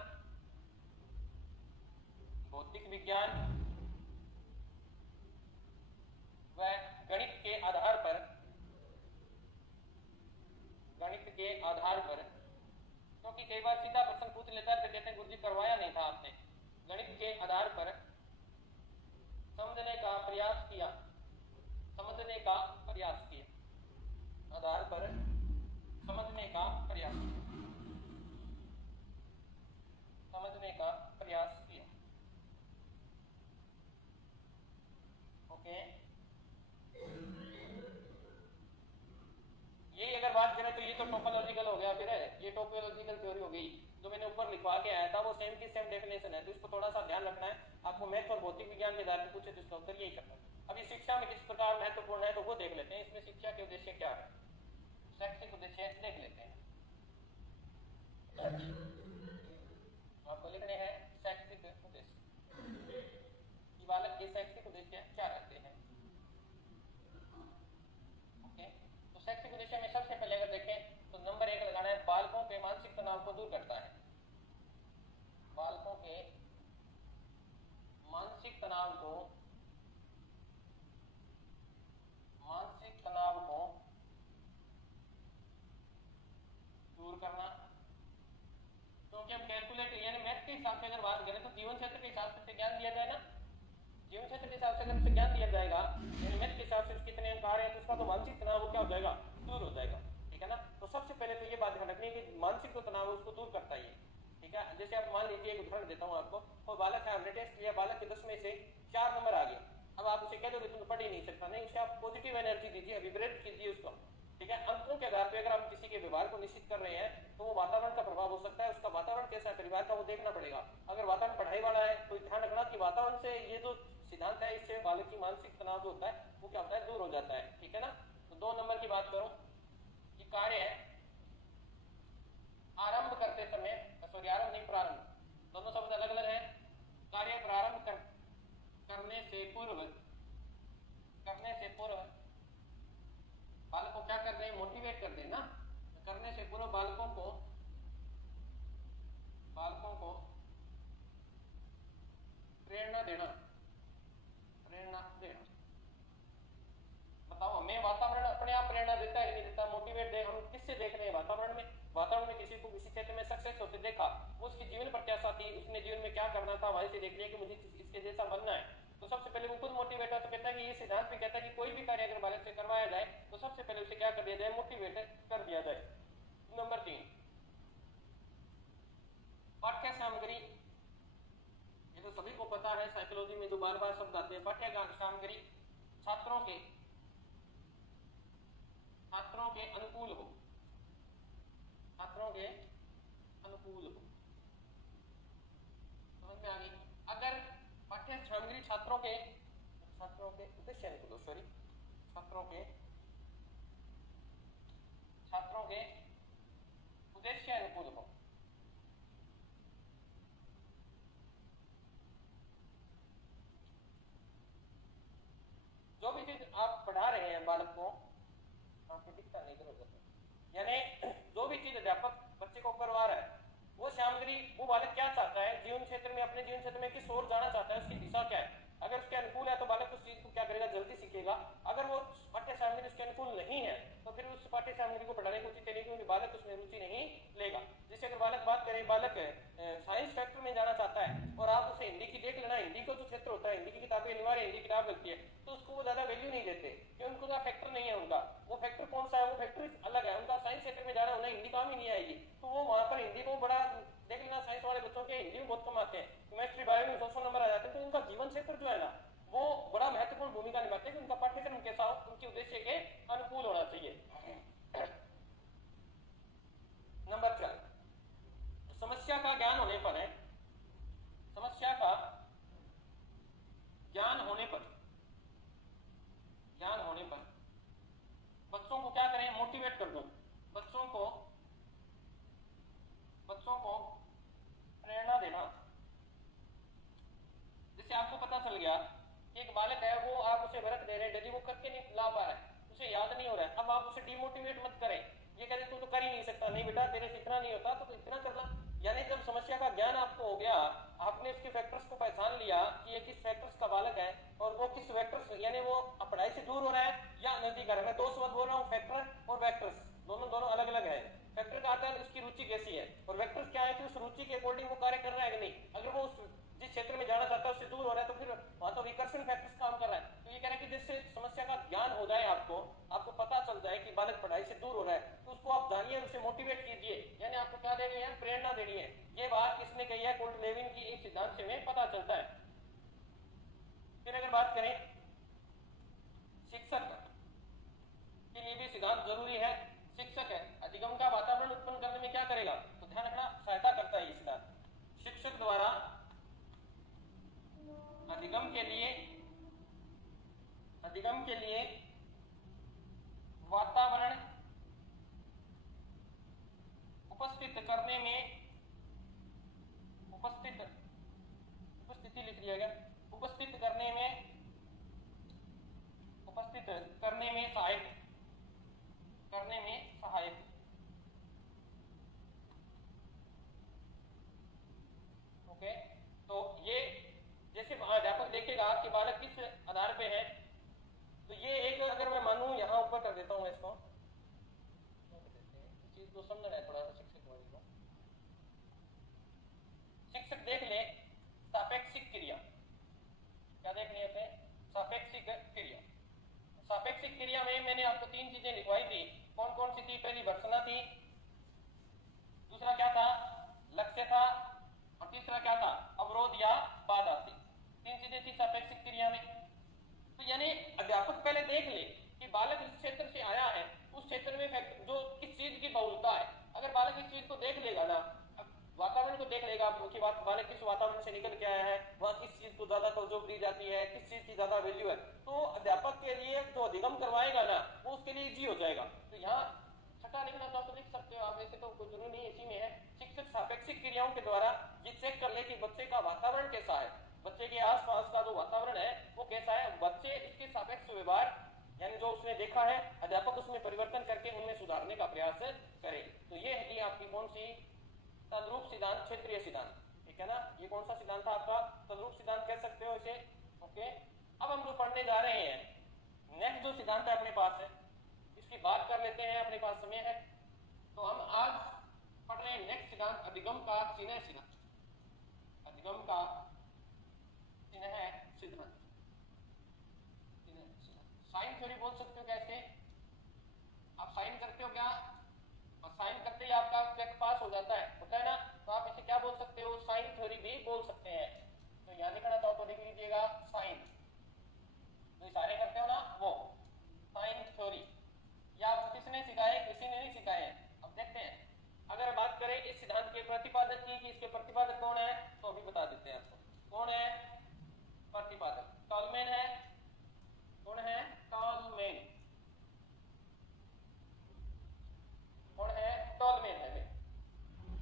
व गणित के आधार पर, क्योंकि कई बार सीधा प्रश्न पूछ लेता है तो कहते हैं गुरुजी करवाया नहीं था आपने। गणित के आधार पर समझने का प्रयास किया, आधार पर समझने का प्रयास किया। ओके, ये अगर बात करें तो ये तो टोपोलॉजिकल हो गया, फिर है ये टोपोलॉजिकल थ्योरी हो गई। जो मैंने ऊपर लिखवा के आया था वो सेम की सेम डेफिनेशन है, तो इसको थोड़ा सा ध्यान रखना है। आपको मैथ और भौतिक विज्ञान के बारे में पूछे तो इसका उत्तर यही करना है। अभी शिक्षा में किस प्रकार महत्वपूर्ण है तो वो देख लेते हैं। इसमें शिक्षा के उद्देश्य क्या है, शैक्षिक उद्देश्य देख लेते हैं। आपको लिखने हैं शैक्षिक उद्देश्य, बालक के शैक्षिक उद्देश्य क्या रहते हैं। ओके, तो शैक्षिक उद्देश्य में सबसे पहले अगर देखें तो नंबर 1 लगाना है, बालकों के मानसिक तनाव को दूर करता है। बालकों के मानसिक तनाव को दूर करना। क्योंकि हम कैलकुलेट यानी मैथ के हिसाब से अगर बात करें तो जीवन क्षेत्र के हिसाब से ज्ञान दिया जाए ना, जीवन क्षेत्र के हिसाब से अगर उसे ज्ञान दिया जाएगा, यानी मैथ के हिसाब से कितने अंक आ रहे हैं, तो उसका तो मानसिक तनाव क्या हो जाएगा, दूर हो जाएगा, ठीक है ना। तो सबसे पहले तो ये बात ध्यान रखनी है कि मानसिक जो तनाव है उसको दूर करता है, ठीक है। जैसे आप मान लीजिए, एक उदाहरण देता हूँ आपको, और बालक है, हमने टेस्ट किया, बालक के 10 में से 4 नंबर आ गए। अब आप उसे कह दोगे तुम पढ़ ही नहीं सकता, नहीं, उसे आप पॉजिटिव एनर्जी दीजिए, विब्रेट कीजिए उसको, ठीक है। अंकों के आधार पर अगर हम किसी के व्यवहार को निश्चित कर रहे हैं तो वो वातावरण का प्रभाव हो सकता है, उसका वातावरण कैसा है परिवार का वो देखना पड़ेगा। अगर वातावरण पढ़ाई वाला है तो ध्यान रखना कि वातावरण से ये जो सिद्धांत है इससे बालक की मानसिक तनाव जो होता है वो क्या होता है, दूर हो जाता है, ठीक है ना। तो 2 नंबर की बात करूं, ये कार्य है आरंभ करते समय, सॉरी आरंभ नहीं प्रारंभ, दोनों शब्द अलग अलग हैं। कार्य प्रारंभ करने से पूर्व बालक को क्या कर रहे हैं, मोटिवेट कर देना। करने से पूर्व बालकों को प्रेरणा देना। बताओ हमें वातावरण अपने आप प्रेरणा देता है नहीं देता, मोटिवेट दे, हम किससे देख रहे हैं, वातावरण में किसी को किसी क्षेत्र में सक्सेस होते देखा, उसकी जीवन प्रत्याशा थी, उसने जीवन में क्या करना था, वहीं से देख लिया कि मुझे इसके जैसा बनना है, तो सबसे पहले वो खुद मोटिवेट हो। तो कहता है कि ये सिद्धांत भी कहता है कि कोई भी कार्य अगर बालक से करवाया जाए तो सबसे पहले उसे क्या कर दिया जाए, मोटिवेट कर दिया जाए। नंबर 3, पाठ्य सामग्री, ये तो सभी को पता है, साइकोलॉजी में जो बार बार शब्द आते हैं, पाठ्य सामग्री छात्रों के छात्रों के अनुकूल हो, छात्रों के अनुकूल हो। समझ में आ गई? अगर पाठ्य सामग्री छात्रों के उद्देश्य अनुकूल हो, सॉरी छात्रों के उद्देश्य अनुकूल हो, जो भी चीज आप पढ़ा रहे हैं बालक को, आपको दिखता नहीं करो, यानी जो भी चीज अध्यापक बच्चे को करवा रहा है वो सामग्री, वो बालक क्या चाहता है जीवन क्षेत्र में, अपने जीवन क्षेत्र में किस ओर जाना चाहता है, उसकी दिशा क्या है। अगर उसके अनुकूल है तो बालक उस चीज को क्या करेगा, जल्दी सीखेगा। अगर वो पाठ्य सामग्री उसके अनुकूल नहीं है तो फिर उस पाठ्य सामग्री को पढ़ाने की उचित नहीं, क्योंकि बालक उसमें रुचि नहीं लेगा। जैसे अगर बालक बात करें, बालक साइंस फैक्टर में जाना चाहता है और आप उसे हिंदी की देख लेना, हिंदी का जो क्षेत्र होता है, हिंदी की किताबें अनिवार्य हिंदी किताब लगती है, तो उसको वो ज्यादा वैल्यू नहीं देते, क्योंकि उनका फैक्टर नहीं है। उनका वो फैक्टर कौन सा है, वो फैक्टर अलग है। उनका साइंस क्षेत्र में जाना, उन्हें हिंदी काम ही नहीं आएगी, तो वो वहां पर हिंदी को बड़ा देख लेना। साइंस वाले बच्चों के हिंदी में बहुत कम आते हैं, केमिस्ट्री बायो में 200 नंबर आ जाते हैं, तो उनका जीवन क्षेत्र जो है ना वो बड़ा महत्वपूर्ण भूमिका निभाते हैं कि उनका पाठ्यक्रम कैसा हो, उनके उद्देश्य के अनुकूल होना चाहिए। नंबर 4, समस्या का ज्ञान होने पर है, समस्या का ज्ञान होने पर बच्चों को क्या करें, मोटिवेट कर दो, बच्चों को प्रेरणा देना। जैसे आपको पता चल गया कि एक बालक है, वो आप उसे वर्क दे रहे हैं, यदि वो करके नहीं ला पा रहा है, उसे याद नहीं हो रहा है, अब आप उसे डिमोटिवेट मत करें, ये कह रहे तू तो कर ही नहीं सकता, नहीं बेटा तेरे से इतना नहीं होता तो इतना करना। यानी जब समस्या का ज्ञान आपको हो गया, आपने उसके फैक्टर्स को पहचान लिया कि ये किस फैक्टर्स का बालक है और वो किस फैक्टर्स, यानी वो पढ़ाई से दूर हो रहा है या नजदीक आ रहा है। मैं दो शब्द बोल रहा हूँ, फैक्टर और वैक्टर्स, दोनों अलग अलग है। फैक्टर का आता है उसकी रुचि कैसी है, और वेक्टर्स क्या है कि उस रुचि के अकॉर्डिंग वो कार्य कर रहा है कि नहीं। अगर वो जिस क्षेत्र में जाना चाहता है उससे दूर हो रहा है तो फिर वहां तो रिकर्शन फैक्टर्स काम कर रहा है। तो ये कह रहा है कि जिससे समस्या का ज्ञान हो जाए, आपको पता चल जाए कि बालक पढ़ाई से दूर हो रहा है, तो उसको आप जानिए, उसे मोटिवेट कीजिए, यानी आपको क्या देनी है, प्रेरणा देनी है। ये बात किसने कही है, कोल्ट-लेविन की एक सिद्धांत से हमें पता चलता है। फिर अगर बात करें शिक्षक के लिए भी सिद्धांत जरूरी है। शिक्षक है अधिगम का वातावरण उत्पन्न करने में क्या करेगा, तो ध्यान रखना सहायता करता है ये सिद्धांत। शिक्षक द्वारा अधिगम के लिए वातावरण उपस्थिति लिख लिया गया, उपस्थित करने में सहायक। ओके, तो ये जैसे अध्यापक देखेगा कि बालक किस आधार पे है, तो ये एक, अगर मैं मानूं यहां ऊपर कर देता हूं इसको, चीज को समझना है थोड़ा सा। शिक्षक देख ले सापेक्षिक क्रिया, क्या देख लिया थे, सापेक्षिक क्रिया। सापेक्षिक क्रिया में मैंने आपको 3 चीजें लिखवाई थी, कौन कौन सी थी, पहली भर्सना थी, दूसरा क्या था, लक्ष्य था, और तीसरा क्या था, अवरोध या बाधा थी। 3 चीजें थी सापेक्षिक क्रिया में। तो यानी अध्यापक पहले देख ले कि बालक इस क्षेत्र से आया है, उस क्षेत्र में जो किस चीज की बहुलता है। अगर बालक इस चीज को देख लेगा ना, वातावरण को देख लेगा कि बालक किस वातावरण से निकल के आया है, वहां किस चीज को ज्यादा तवज्जो दी जाती है, किस चीज की ज्यादा वैल्यू है, तो अध्यापक के लिए जो अधिगम करवाएगा ना वो उसके लिए इजी हो जाएगा। तो यहाँ छठा लिखना चाहो तो लिख सकते हो आप, ऐसे तो कोई जरूरी नहीं, इसी में है। शिक्षक सापेक्षिक क्रियाओं के द्वारा ये चेक कर ले कि बच्चे का वातावरण कैसा है, बच्चे के आसपास का जो वातावरण है वो कैसा है, बच्चे इसके सापेक्ष व्यवहार यानी जो उसने देखा है, अध्यापक उसमें परिवर्तन करके उनमें सुधारने का प्रयास करे। तो ये है आपकी कौन सी, तद्रूप सिद्धांत, क्षेत्रीय सिद्धांत, ठीक है ना। ये कौन सा सिद्धांत था आपका, तद्रूप सिद्धांत कह सकते हो इसे। ओके, अब हम जो पढ़ने जा रहे हैं, नेक्स्ट जो सिद्धांत है अपने पास है, इसकी बात कर लेते हैं, अपने पास समय है। तो हम आज पढ़ रहे हैं नेक्स्ट सिद्धांत, अधिगम का चिन्ह सिद्धांत। अधिगम का चिन्ह सिद्धांत, साइन थ्योरी बोल सकते हो। कैसे आप साइन करते हो क्या, और साइन करते ही आपका चेक पास हो जाता है, होता है ना, तो आप इसे क्या बोल सकते हो, साइन थ्योरी भी बोल सकते हैं। तो यहाँ लिखना चाहो तो लिख लीजिएगा साइन, तो इशारे करते हो ना वो साइन थ्योरी, या आप किसी किसने सिखाए, किसी ने नहीं सिखाए। अब देखते हैं, अगर बात करें इस सिद्धांत के प्रतिपादक की कि इसके प्रतिपादक कौन है, तो अभी बता देते हैं आपको। कौन है प्रतिपादक? टॉलमेन है। कौन है? टॉलमेन। कौन है? टॉलमेन है।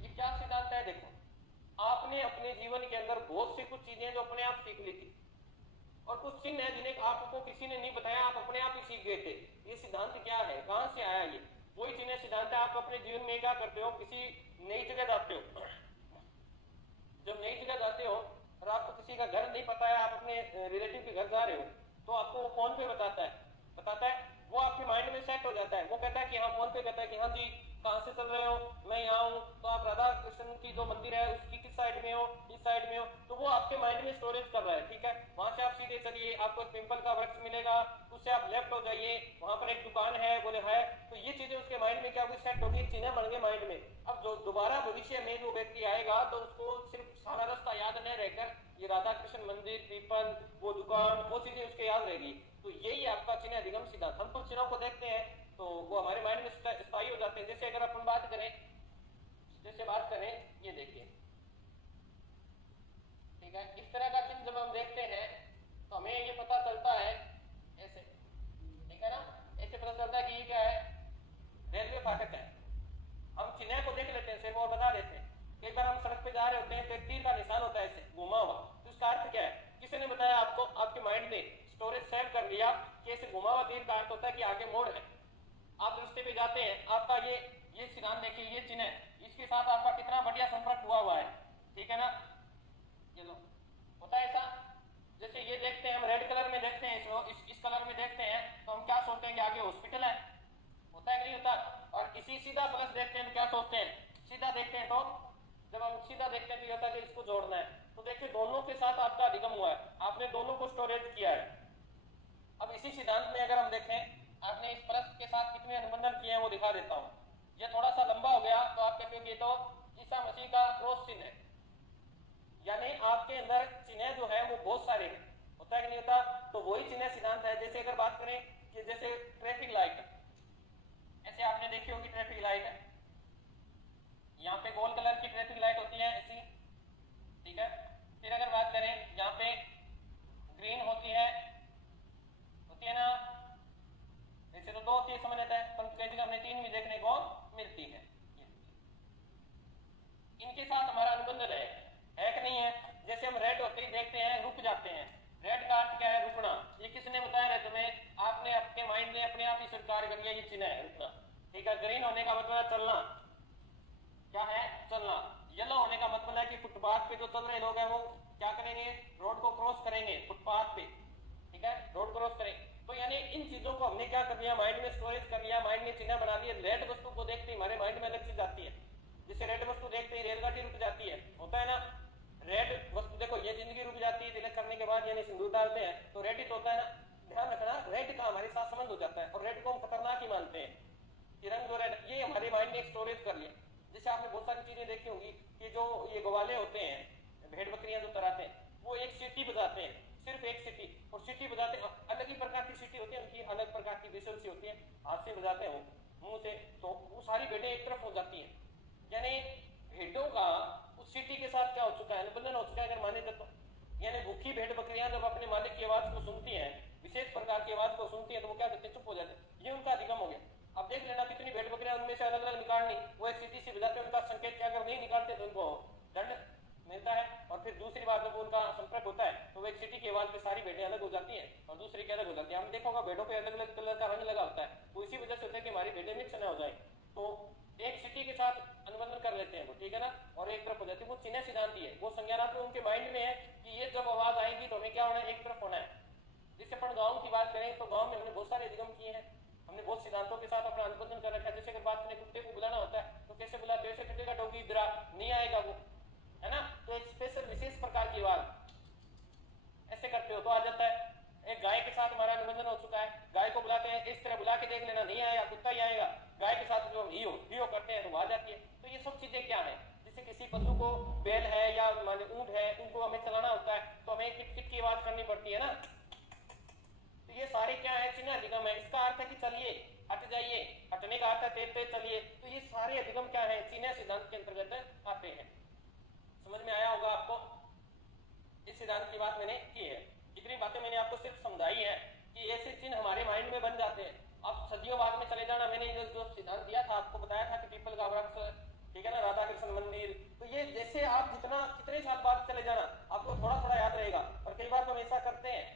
ये क्या सिद्धांत है? देखो, आपने अपने जीवन के अंदर बहुत सी कुछ चीजें जो अपने आप सीख ली थी, और कुछ चिन्ह है जिन्हें आपको किसी ने नहीं बताया, आप अपने आप ही सीख गए थे। ये सिद्धांत क्या है, कहां से आया? ये वही चिन्ह सिद्धांत है। आप अपने जीवन में क्या करते हो, किसी नई जगह जाते हो, जब नई जगह जाते हो और आपको किसी का घर नहीं पता है, आप अपने रिलेटिव के घर जा रहे हो, तो आपको वो फोन पे बताता है, वो आपके माइंड में सेट हो जाता है। वो कहता है कि हाँ, फोन पे कहता है कि हाँ जी कहाँ से चल रहे हो, मैं यहाँ हूँ, तो आप राधा कृष्ण की जो मंदिर है उसकी किस साइड में हो, इस साइड में हो, तो वो आपके माइंड में स्टोरेज कर रहा है। ठीक है, वहां से आप सीधे चलिए, आपको एक पिंपल का वृक्ष मिलेगा, उससे आप लेफ्ट हो जाइए, वहां पर एक दुकान है, बोले है, तो ये चीजें उसके माइंड में क्या हुई, सेट होगी, चिन्ह बन गए माइंड में। अब जो दोबारा भविष्य में जो व्यक्ति आएगा तो उसको सिर्फ सारा रास्ता याद नहीं रहकर ये राधा कृष्ण मंदिर, पीपल, वो दुकान, वो चीजें उसके याद रहेगी। तो यही आपका चिन्ह अधिगम सिद्धांत। हम तो चिन्हों को देखते हैं तो वो हमारे माइंड में स्थायी हो जाते हैं। जैसे अगर अपन बात करें, ये देखिए, ठीक है, इस तरह का चिन्ह जब हम देखते हैं तो हमें ये पता चलता है ऐसे, ठीक है ना, ऐसे पता चलता है कि ये क्या है, रेलवे फाटक है। हम चिन्ह को देख लेते हैं सिर्फ और बता देते हैं। एक बार हम सड़क पे जा रहे होते हैं तो एक तीर का निशान होता है ऐसे घुमा हुआ, तो उसका अर्थ क्या है, किसी ने बताया आपको, आपके माइंड में स्टोरेज सेव कर लिया कि ऐसे घुमा हुआ तीर का अर्थ होता है कि आगे मोड़ है। आप रास्ते पे जाते हैं, आपका ये सिद्धांत देखिए, ये चिन्ह है, इसके साथ आपका कितना बढ़िया संपर्क हुआ है। ठीक है ना, ये लो, होता है ऐसा। जैसे ये देखते हैं हम, रेड कलर में देखते हैं, इस कलर में देखते हैं तो हम क्या सोचते हैं कि आगे हॉस्पिटल है, होता है कि नहीं होता। और इसी सीधा प्लस देखते हैं तो क्या सोचते हैं, सीधा देखते हैं तो जब हम सीधा देखते हैं तो ये होता है कि इसको जोड़ना है। तो देखिए दोनों के साथ आपका अधिगम हुआ है, आपने दोनों को स्टोरेज किया है। अब इसी सिद्धांत में अगर हम देखें, आपने इस प्लस के साथ कितने अनुबंधन किए हैं वो दिखा देता हूं। ये थोड़ा सा लंबा हो गया तो आप कहते हो कि तो ईसा मसीह का क्रॉस चिन्ह है, यानी आपके अंदर चिन्ह जो है वो बहुत सारे हैं, होता है कि नहीं होता। तो वही चिन्ह सिद्धांत है। जैसे अगर बात करें कि जैसे ट्रैफिक लाइट, ऐसे आपने देखी होगी ट्रैफिक लाइट है, यहाँ पे गोल कलर की ट्रैफिक लाइट होती है ऐसी, ठीक है। फिर अगर बात करें यहाँ पे ग्रीन होती है ना, वैसे तो दो होती है समझ लेता है, परंतु कई जगह हमें तीन भी देखने को मिलती है। इनके साथ हमारा अनुबंधन है कि नहीं है। जैसे हम रेड होते ही देखते हैं रुक जाते हैं, रेड का अर्थ क्या है, रुकना। ये किसने बताया रहे तुम्हें, आपने अपने माइंड में अपने आप ही स्वीकार कर लिया, ये चिन्ह है रुकना। ठीक है, ग्रीन होने का मतलब है चलना, क्या है, चलना। येलो होने का मतलब है कि फुटपाथ पे जो चल रहे लोग हैं वो क्या करेंगे, रोड को क्रॉस करेंगे फुटपाथ पे, ठीक है, रोड क्रॉस करेंगे। तो यानी इन चीजों को हमने क्या कर लिया, माइंड में स्टोरेज कर लिया, माइंड में चिन्ह बना लिया। रेड वस्तु को देखते ही हमारे माइंड में अलग चीज आती है, जैसे रेड वस्तु देखते ही रेलगाड़ी रुक जाती है, होता है ना। रेड वस्तु देखो, ये जिंदगी रुक जाती है तिलक करने के बाद, यानी सिंदूर डालते हैं तो रेड ही तो होता है ना। ध्यान रखना, रेड का हमारे साथ संबंध हो जाता है और रेड को हम खतरनाक ही मानते हैं कि रंग जो रेड, ये हमारे माइंड में स्टोरेज कर लिया। जैसे आपने बहुत सारी चीजें देखी होंगी कि जो ये ग्वाले होते हैं, भेड़ बकरियां जो चराते हैं, वो एक सीटी बजाते हैं, सिर्फ एक सीटी, और सीटी बजाते हैं, अलग ही प्रकार की सीटी होती है उनकी, अलग प्रकार की विशल सी होती है, हाथ से बजाते हैं मुंह से, तो वो सारी भेड़ें एक तरफ हो जाती हैं। यानी भेड़ों का उस सीटी के साथ क्या हो चुका है, अनुबंधन हो चुका है अगर माने तो। यानी भूखी भेड़ बकरियां जब अपने मालिक की आवाज को सुनती हैं, विशेष प्रकार की आवाज को सुनती है, तो वो क्या करते हैं, चुप हो जाते हैं। ये उनका अधिगम हो गया। अब देख लेना कितनी भेड़ बकरियां उनमें से अलग अलग निकालनी, वो एक सीटी से बजाते हैं, उनका संकेत क्या, अगर नहीं निकालते तो उनको दंड मिलता है। और फिर दूसरी बार जब उनका संपर्क होता है तो वो एक सीटी की आवाज पे सारी भेड़ें अलग हो जाती हैं और दूसरी की अलग हो जाती है। हमने देखा होगा भेड़ों पे अलग अलग कलर का रंग लगा होता है, तो इसी वजह से होता है कि हमारी भेड़ें मिक्स न हो जाए, तो एक सिटी के साथ अनुबंधन कर लेते हैं वो, ठीक है ना, और एक तरफ हो जाती है। वो चिन्ह सिद्धांत ही है, वो संज्ञानात्मक उनके माइंड में है कि ये जब आवाज आएगी तो हमें क्या होना है, एक तरफ होना है। जैसे अपन गाँव की बात करें तो गाँव में हमने बहुत सारे अधिगम किए हैं, हमने बहुत सिद्धांतों के साथ अपना अनुबंधन कर रखा है। जैसे अगर बात करें कुत्ते को बुलाना होता है तो कैसे बुलाते हो, ऐसे कुत्ते का डॉगी इधर नहीं आएगा वो, है ना, तो एक स्पेशल विशेष प्रकार की आवाज ऐसे करते हो तो आ जाता है। एक गाय के साथ हमारा अनुबंधन हो चुका है, गाय को बुलाते हैं, इस तरह बुला के देख लेना, नहीं आएगा कुत्ता ही आएगा। गाय के साथ जो हम हियो करते हैं तो आ जाती है। तो ये सब चीजें क्या है, जैसे किसी पशु को, बैल है या ऊंट है, उनको हमें चलाना होता है तो हमें किट किट की आवाज करनी पड़ती है ना। तो ये सारे क्या है, चिन्ह अधिगम है। इसका अर्थ है कि चलिए हट जाइए, हटने का अर्थ है तेज तेज चलिए। तो ये सारे अधिगम क्या है, चिन्ह सिद्धांत के अंतर्गत आते हैं। समझ में आया होगा आपको, इस सिद्धांत की बात मैंने की है। इतनी बातें मैंने आपको सिर्फ समझाई है कि ऐसे चिन्ह हमारे माइंड में बन जाते हैं। आप सदियों बाद में चले जाना, मैंने जो सिद्धांत दिया था आपको, बताया था कि पीपल का वृक्ष, ठीक है ना, राधा कृष्ण मंदिर, तो ये जैसे आप जितना कितने साल बाद चले जाना आपको थोड़ा थोड़ा याद रहेगा। और कई बार तो हम ऐसा करते हैं,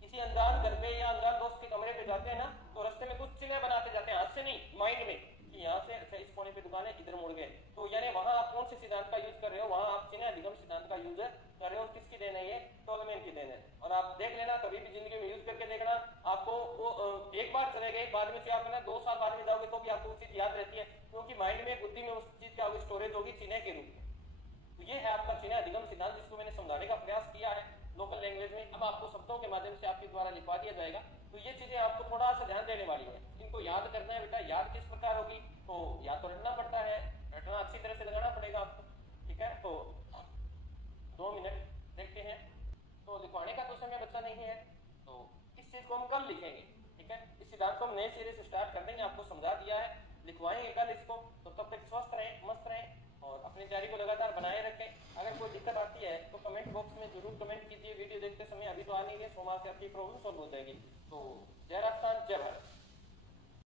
किसी अनजान घर पे या अनजान दोस्त के कमरे पे जाते हैं ना, तो रास्ते में कुछ चिन्ह बनाते जाते हैं, हाथ से नहीं, माइंड में, कि यहाँ से अच्छा इस कोने पे दुकान है, इधर मुड़ गए। तो यानी वहां आप कौन से सिद्धांत का यूज कर रहे हो, वहां आप चिन्ह अधिगम सिद्धांत का यूज कर रहे हो। किसकी देन है ये, टोलमैन की देन है। और आप देख लेना, कभी भी जिंदगी में यूज करके देखना, आपको वो एक बार चले गए, बाद में से आप 2 साल बाद में जाओगे तो भी आपको वो चीज याद रहती है, क्योंकि माइंड में, बुद्धि में उस चीज का स्टोरेज होगी चिन्ह के रूप में। तो ये है आपका चिन्ह अधिगम सिद्धांत, जिसको मैंने समझाने का प्रयास किया है लोकल लैंग्वेज में। अब आपको शब्दों के माध्यम से आपके द्वारा लिखवा दिया जाएगा। तो ये चीजें आपको थोड़ा सा ध्यान देने वाली है, इनको याद करना है बेटा। याद किस प्रकार होगी, तो या तो रटना पड़ता है, रटना अच्छी तरह से लगाना पड़ेगा आपको, ठीक है। तो 2 मिनट देखते हैं। तो लिखवाने का तो समय बच्चा नहीं है, तो इस चीज को हम कल लिखेंगे, ठीक है। इस सिद्धांत को हम नए सिरे से स्टार्ट कर देंगे, आपको समझा दिया है, लिखवाएंगे कल इसको। तो तब तक स्वस्थ रहें, मस्त रहें और अपनी तैयारी को लगातार बनाए रखें। अगर कोई दिक्कत आती है तो कमेंट बॉक्स में जरूर कमेंट कीजिए वीडियो देखते समय। अभी तो आ नहीं है, सोमवार से आपकी प्रॉब्लम सॉल्व हो जाएगी। तो जय राजस्थान, जय भारत।